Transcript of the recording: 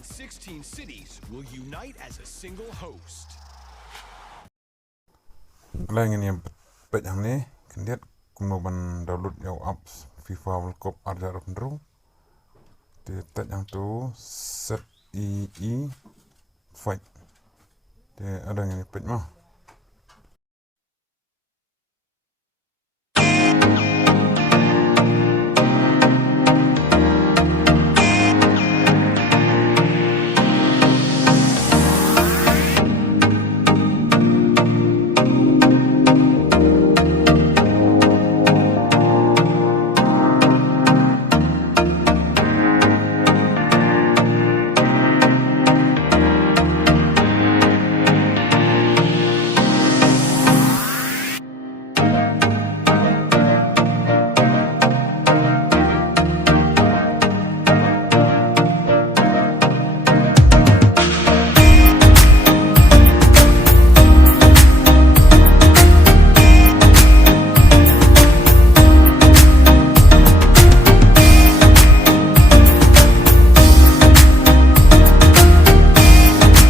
and 16 cities will unite as a single host. Lain yang pet yang ni, kendiat kemudian download yang apps FIFA World Cup ada rendru. Dia tet yang tu set fight. Dia ada yang pet mah.